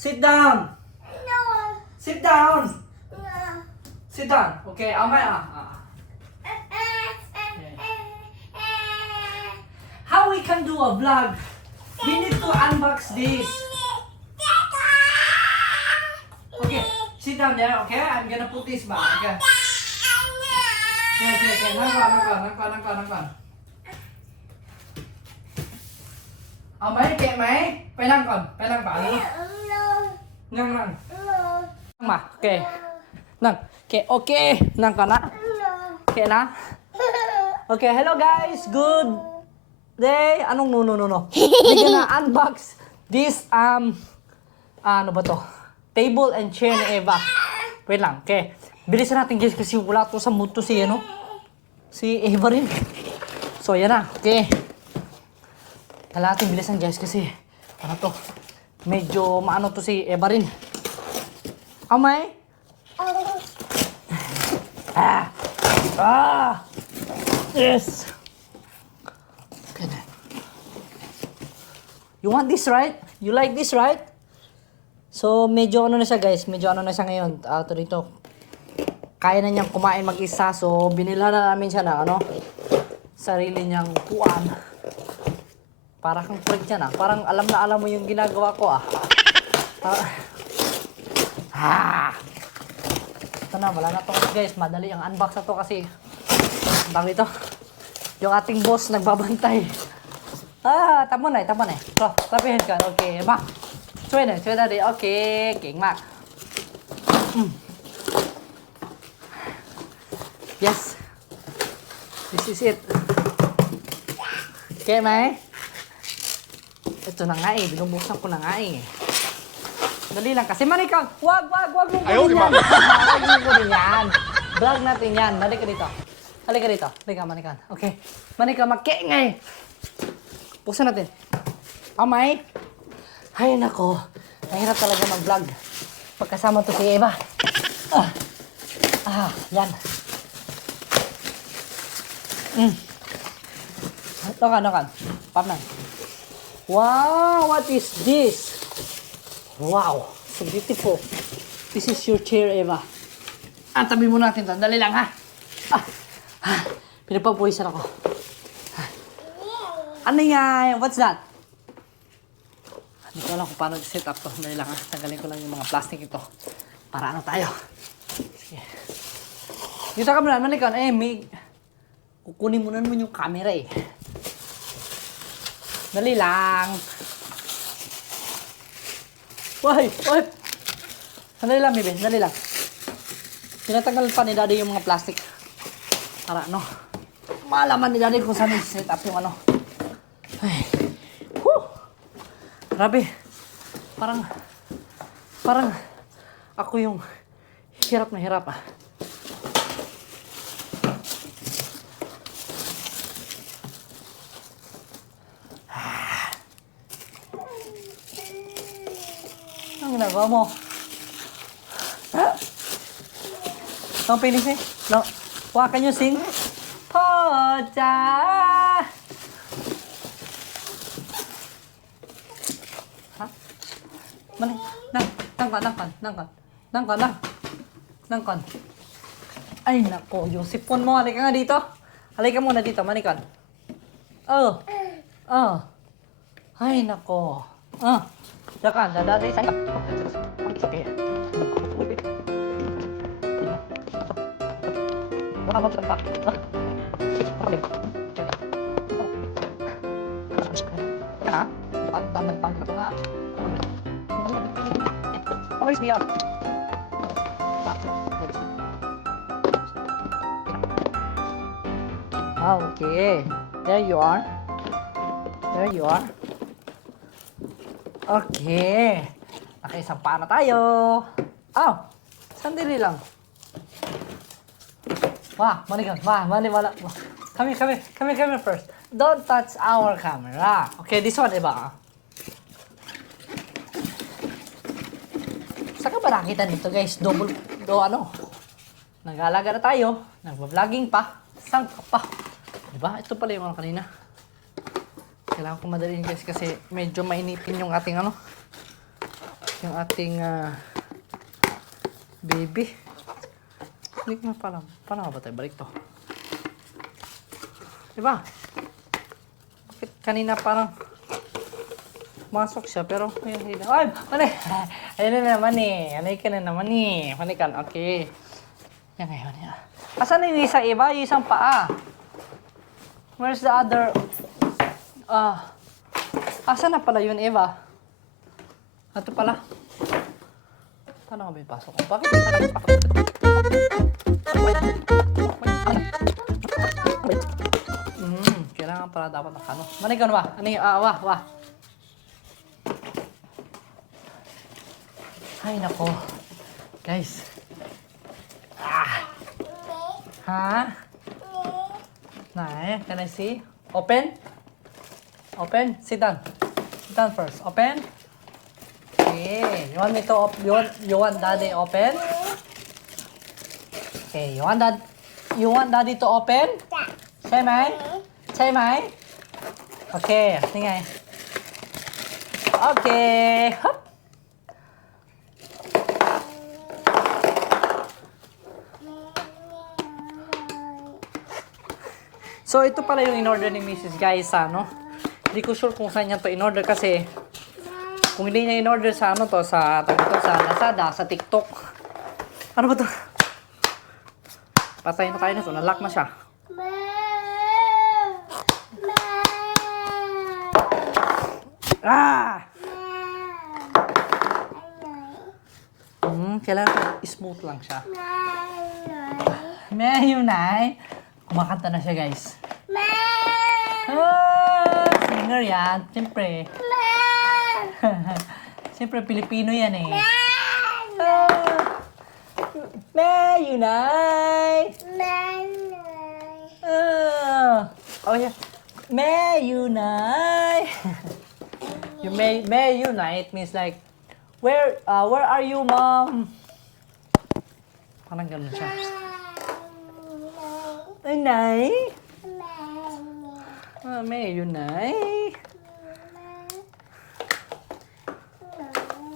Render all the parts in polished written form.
Sit down. No. Sit down. No. Sit down. Okay, amay How we can do a vlog? We need to unbox this. Okay, sit down there, okay? I'm gonna put this back, okay? Okay. Nangkon. Amay, kaya may? Penangkon. Nang. Ma, okay. Nang, okay. Nangkon na? Okay na? Okay, hello guys. Good day. Anong no? We're gonna unbox this, ano ba to? Table and chair ni Eva. Wait lang, okay. Bilisan natin guys kasi wala to sa mood to si, si Eva rin. So, yan na, okay. Kailangan natin bilisan guys kasi, ano to? Medyo maano to si Eva rin. Amay? Yes. Okay na. You want this, right? You like this, right? So, medyo ano na siya guys. Medyo ano na siya ngayon. Ito dito. Kaya na niyang kumain mag-isa. So, binila na namin siya na sarili niyang puan. Para kang freak siya na. Parang alam na alam mo yung ginagawa ko Ito na, wala na to guys. Madali ang unbox na to kasi tawag ito. Yung ating boss nagbabantay. Tama na. So, tapihin ka. Okay, ma.ช่วยดิโอเคเก่งมาก Yes this is it okayไหม ito na nga binubuksan ko na nga dali lang kasi manikang wag mong kunin yan wag mong kunin yan vlog natin yan halika dito manikan okay manikan makingay buksan natin amay. Ay nako, mahirap talaga mag-vlog. Pagkasama to si Eva. Yan. Nokan. Pamnan. Wow, what is this? Wow, so beautiful. This is your chair, Eva. Tabi mo natin to. Dali lang, ha? Pinagpapuwisan ako. Ano yan? What's that? Hindi ko alam kung paano set up to. Dali lang tanggalin ko lang yung mga plastic ito. Para ano tayo. Sige. Dito ka muna, manikan. May kukunin mo naman yung camera Dali lang. Why? Dali lang, baby. Dali lang. Tinatanggal pa ni daddy yung mga plastic. Para malaman ni daddy kung saan set up yung Ay. Grabe, parang ako yung hirap na hirap Ang ginagawa mo? Don't finish it? No. Can you sing? Pocha! Nangkon. Ay nako, yung sipon mo. Halika nga dito. Halika muna dito, manikan. Ay nako. Dakan, dadali sa Okay. Wala mo sa pak. Where's me up? Okay. There you are. Okay. Nakaisang pa na tayo. Sandali lang. Manikan. Maniwala. Come here first. Don't touch our camera. Okay, this one, Eva. Saan ka ba nakita nito, guys? Nag-aalaga na tayo. Nag-vlogging pa. Saan ka pa? Diba? Ito pala yung kanina. Kailangan ko madalhin guys kasi medyo mainitin yung ating yung ating baby. Hindi ko na paano nga ba tayo balik to? Diba? Bakit kanina parang masok siya pero ayun, ay! Mani! Ayun na naman eh. Anay ka na naman eh. Manikan, okay. Yan ngayon. Yan. Asan na yung isa iba? Yung isang paa. Where's the other? Asan na pala yun, Eva? Ito pala. Paano ka ba ipasok? Bakit hindi ka nagpasok? Kailangan pala dapat nakano. Manikan ba? Ano yung, wah. Ay, nako. Guys. Ha? Nah, can I see? Open? Open? Sit down. Sit down first. Open? Okay. You want me to you want daddy open? Okay, you want daddy to open? Say mai? Say mai? Okay,นี่ไง Okay. Hop. So, ito pala yung in-order ni Mrs. guys, no? Hindi ko sure kung saan niya to in-order kasi kung hindi niya in-order sa sa Lazada, sa TikTok. Ano ba to? Patay na tayo na to. Nalock na siya. Kailangan smooth lang siya. Mayunay. Kumakanta na siya, guys. Singer yan. Siyempre. Siyempre, Pilipino yan eh. Mayunay. Oh yeah. Mayunay. You Mayunay, it means like, where are you, mom? Parang ganun siya. Nay. Mayunay.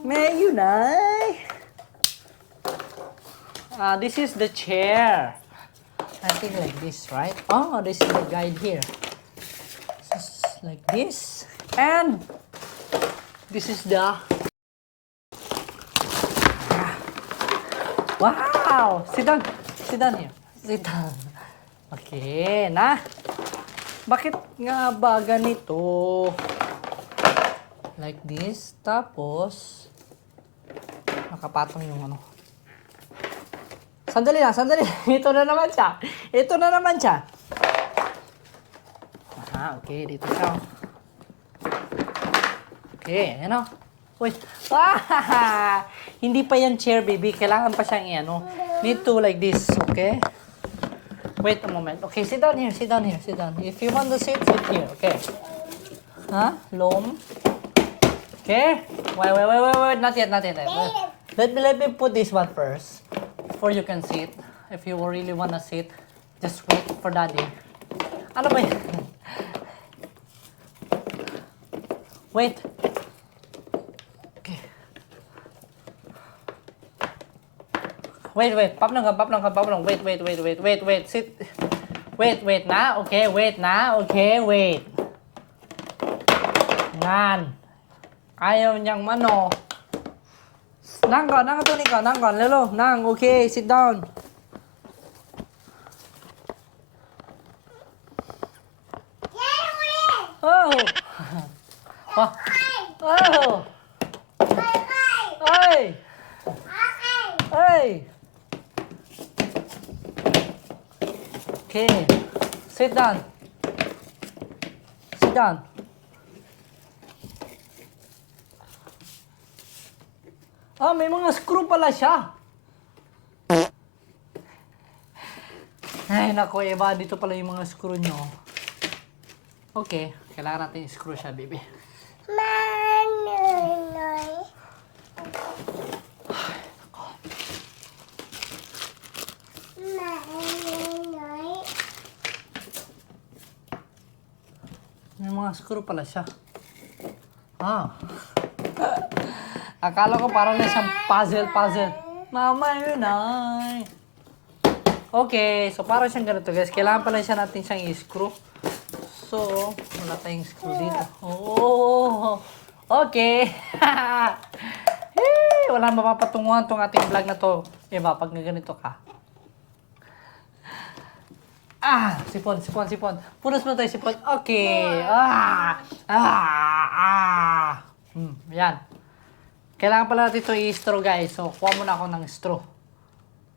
Mayunay. This is the chair. I think like this, right? Oh, this is the guide here. This is like this. And this is the... Wow! Sit down. Sit down here. Sit down. Okay, na. Bakit nga ba ganito? Like this. Tapos, nakapatong yung ano. Sandali lang, sandali. Ito na naman siya. Ito na naman siya. Aha, okay. Dito siya. Okay, ayan o. Uy. Hindi pa yan chair, baby. Kailangan pa siyang i-ano. Need to like this, okay? Wait a moment. Okay, sit down here, sit down here, sit down. If you want to sit here, okay? Huh? Loam. Okay? Wait. Not yet. Let me put this one first. Before you can sit. If you really want to sit, just wait for daddy. Ano ba yan? Wait. Okay. Wait. Pop lang. Wait. Sit. Wait na. Okay, wait na. Okay, wait. Nan. Ayaw niyang mano. Nangก่อน เร็ว Nang, okay, sit down. Oh. Oh. Hey. Okay. Sit down. May mga screw pala siya. Ay, naku, Eva, dito pala yung mga screw nyo. Okay, kailangan natin i-screw siya, baby. May mga screw pala siya. Akala ko parang na siyang puzzle. Mama yun ay. Okay, so parang siyang ganito guys. Kailangan pala siya natin siyang i-screw. So, wala tayong screw dito. Oh, okay. Hey, wala mapapatunguhan tong ating vlog na to. Eva, pag ganito ka. Sipon. Punas mo tayo sipon. Okay. Yan. Kailangan pala natin ito i-straw guys. So, kuha muna ako ng straw.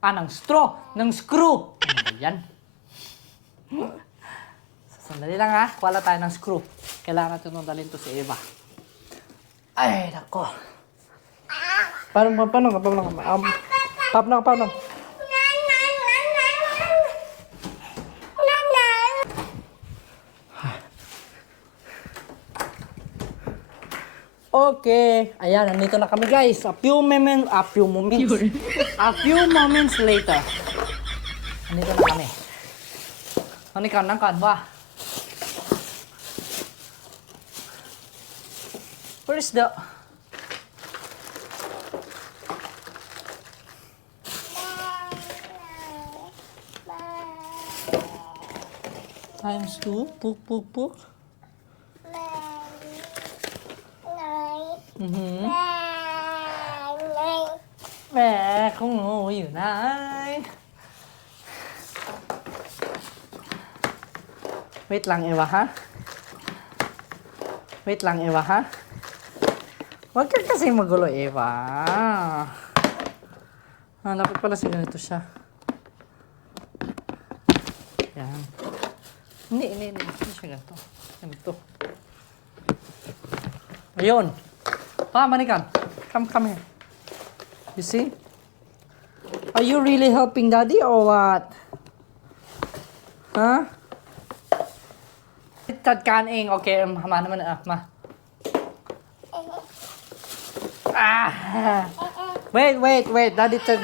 Ng straw! Ng screw! Ano ba yan? Sandali lang ha. Kuha tayo ng screw. Kailangan natin dalhin to si Eva. Ay, nako. Paano ka? Okay. Ayan, nandito na kami guys. A few moments later. Nandito na kami. Nangkan ba? Where is the... Times 2. Puk. Kung yun ay. Wait lang, Eva, ha? Huwag ka kasi magulo, Eva. Dapat pala sa ganito siya. Yan. Hindi siya ganito. Ayun. Manikan. Come here. You see? Are you really helping Daddy or what? Huh? Tad kan eng. Okay, ma naman ma. Wait. Daddy tad.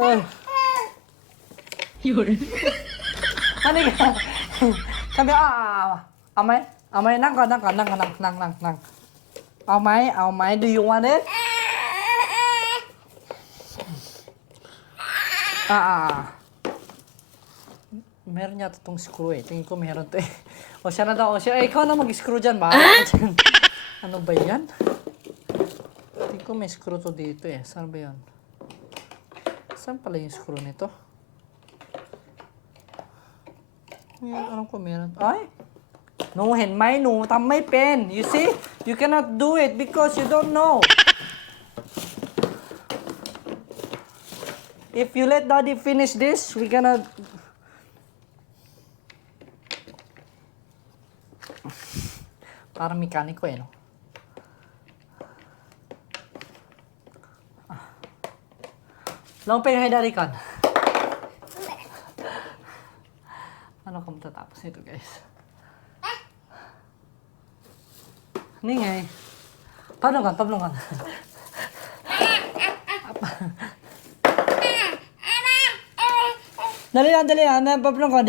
Yun. Manikan. Kami Amay, nang. Amay, do you want it? Meron yata itong screw eh. Tingin ko meron to eh. O siya na daw. Ikaw na mag-screw dyan ba? Ano ba yan? Tingin ko may screw to dito eh. Saan ba yan? Saan pala yung screw nito? Alam ko meron. Ay! No, henmai no. Tamay pen. You see? You cannot do it because you don't know. If you let Daddy finish this, we're gonna... Parang mekaniko eh, no? Long pen kay Daddy kan. Ano kung matatapos nito, guys? Hindi nga eh. Paano kan? Dali lang. Paano ka?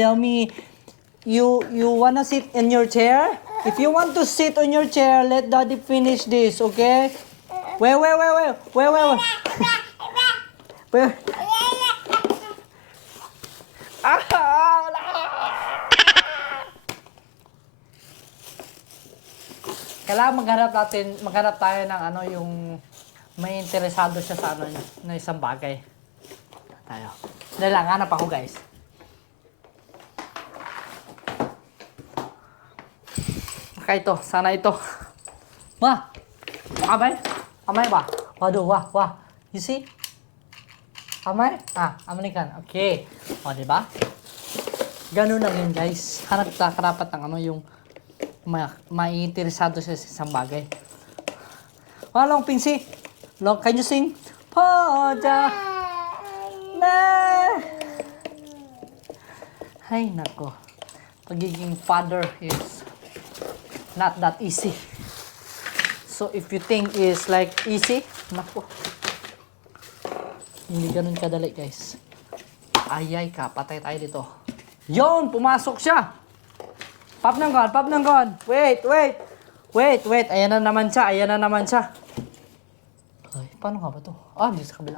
You wanna sit in your chair? If you want to sit on your chair, let Daddy finish this, okay? Wait. Kailangan maghanap tayo ng ano yung may interesado siya sa ano na isang bagay. Tayo. Dahil lang, hanap ako guys. Okay, ito. Sana ito. Amay ba? Waduh, wah. You see? Amay? American. Okay. O, diba? Ganun lang yun guys. Hanap karapat ng ano yung may interesado siya sa isang bagay. Long Pinsi. Can you sing? Poja. Na. Hay nako. Pagiging father is not that easy. So if you think is like easy, nako. Hindi ganun kadali guys. Ayay ka, patay tayo dito. Yon, pumasok siya. Pop ng gun. Wait. Ayan na naman siya. Ay, paano nga ba to? Ah, hindi sa kabila.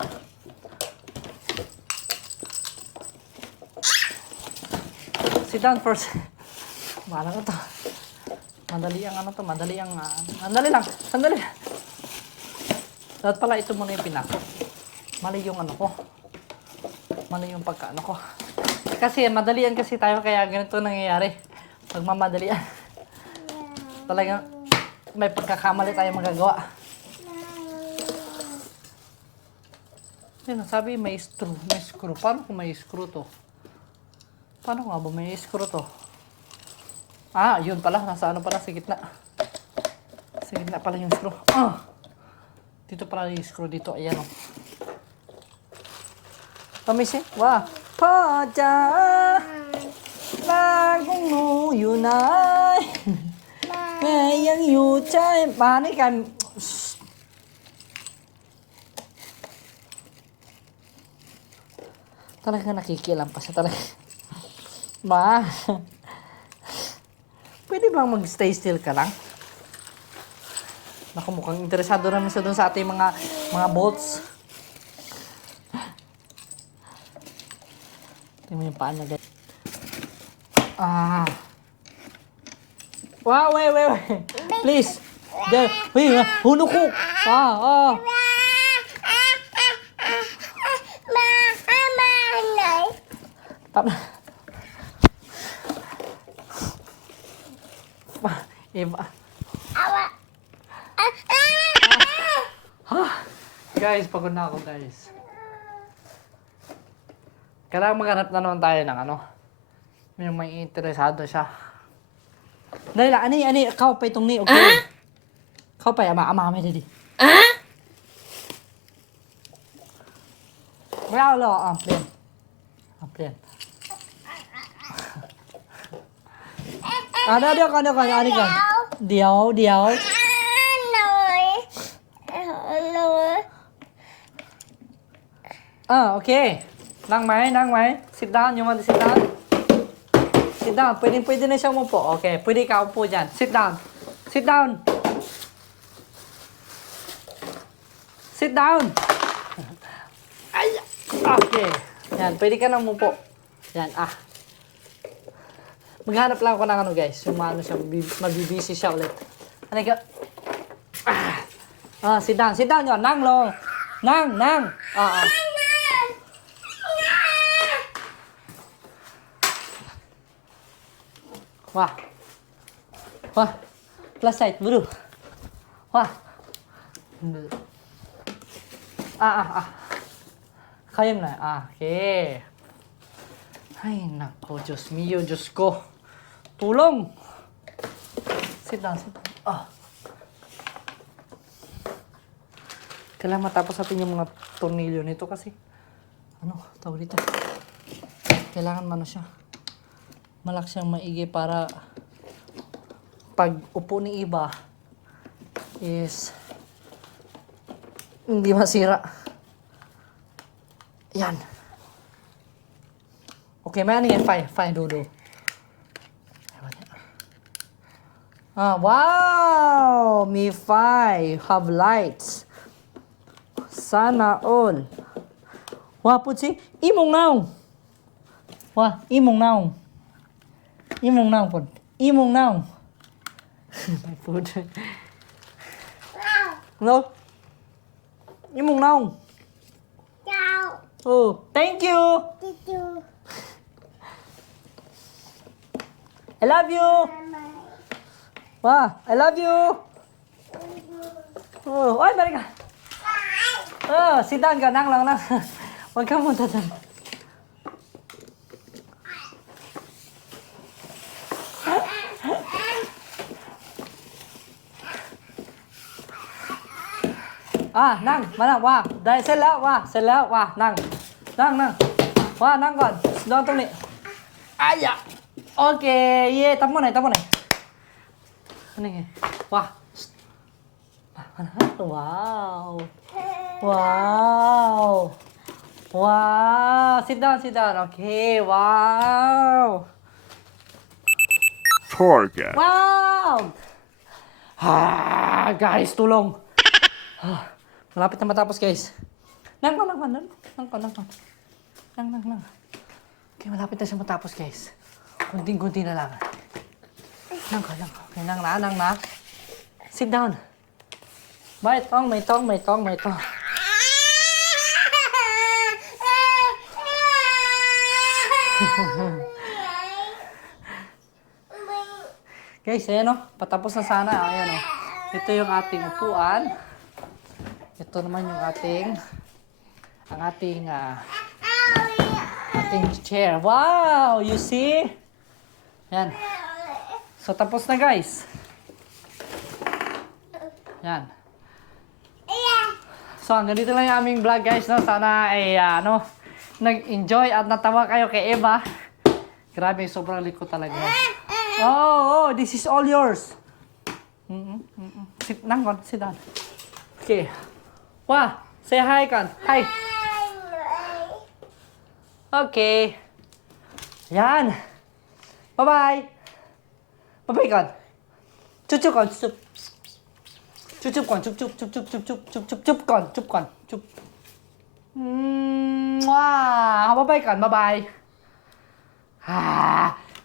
Sit down first. Bahala na to. Madali ang ano to, madali ang... Sandali lang, sandali. Dapat pala ito muna yung pinako. Mali yung ano ko. Mali yung pagkaano ko. Kasi madalian kasi tayo kaya ganito nangyayari. Pag mamadalian. Talagang may pagkakamali tayo magagawa. Yan, sabi may screw. May screw. Paano kung may screw to? Paano nga ba may screw to? Ah, yun pala. Nasa ano pala? Sa gitna. Sa gitna pala yung screw. Ah! Dito pala yung screw dito. Ayan o. Pamisi? Wah! Paja! Lagong nuyunay! Ngayang yuchay! Mani kan... Talaga nakikialam pa siya talaga. Ma! Pwede bang mag-stay still ka lang? Naku, mukhang interesado naman siya dun sa ating mga bolts. Tingnan mo yung paa niya, guys. Ah. Wow, wait. Please. There. Wait, hunok ko. Ah. Tama. Iba. Guys, pagod na ako, guys. Kailangan maghanap na naman tayo ng ano. May interesado siya. Dahil, ani, kau pa itong ni, okay? Kau pa, ama, may didi. Wala, plane. Ano, ani kan? Diyaw. Ah, okay. Nang may. Sit down. You want to sit down? Sit down. Pwede na siya umupo. Okay, pwede ka upo dyan. Sit down. Ay, okay. Yan, pwede ka na umupo. Yan, Maghanap lang ako ng ano, guys. Yung ano siya, mabibisi siya ulit. Ano ka? Sit down yun. Nang lo. Nang. Wah. Plus side, bro. Wah. Kayang na. Okay. Ay, nako. Diyos mio, Diyos ko. Tulong. Sit down. Kailangan matapos natin yung mga tornilyo nito kasi tawag dito. Kailangan siya. Malaki siyang maigi para pag upo ni iba is hindi masira. Yan. Okay, may ano yan? Fine, dudo. Wow! Mi 5 have lights. Sana all. Wah, putsi. Imong now. Wah, imong now. My food. No? Imong now. Oh, thank you. I love you. Wah, I love you. Oh, oy, balik ka. Sit down ka. Nang lang. Huwag ka munta dyan. Nang, manang, wah. Dahil sila, wah, nang. Wah, nang kon. Doon itong ni. Aya. Okay, tamo na. Ano nga? Wah. Wow. Sit down. Okay, wow. Target. Wow. Guys, tulong. Malapit na matapos, guys. Nang. Okay, malapit na siya matapos, guys. Kunting-kunti na lang. Nang. Okay, nang na. Sit down. May tong. Guys, ayan o. Patapos na sana. Ayan o. Ito yung ating upuan. Ito naman yung ating chair. Wow! You see? Yan. So, tapos na, guys. Yan. So, hanggang dito lang yung aming vlog, guys. No? Sana ay, nag-enjoy at natawa kayo kay Eva. Grabe, sobrang liko talaga. Oh, this is all yours. Sit down. Okay. Wow, say hi, Kan. Hi. Okay. Yan. Bye-bye. Bye-bye, Kan. Chup, Kan. Chup, Kan. Chup, Kan. Chup. Wow. Bye-bye, Kan. Bye-bye.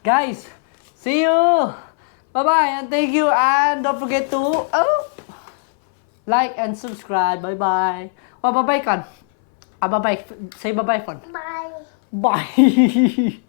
Guys, see you. Bye-bye and thank you, and don't forget to like and subscribe. Bye-bye. Bye-bye, Kan. Bye-bye. Say bye-bye, Fon. Bye. Bye.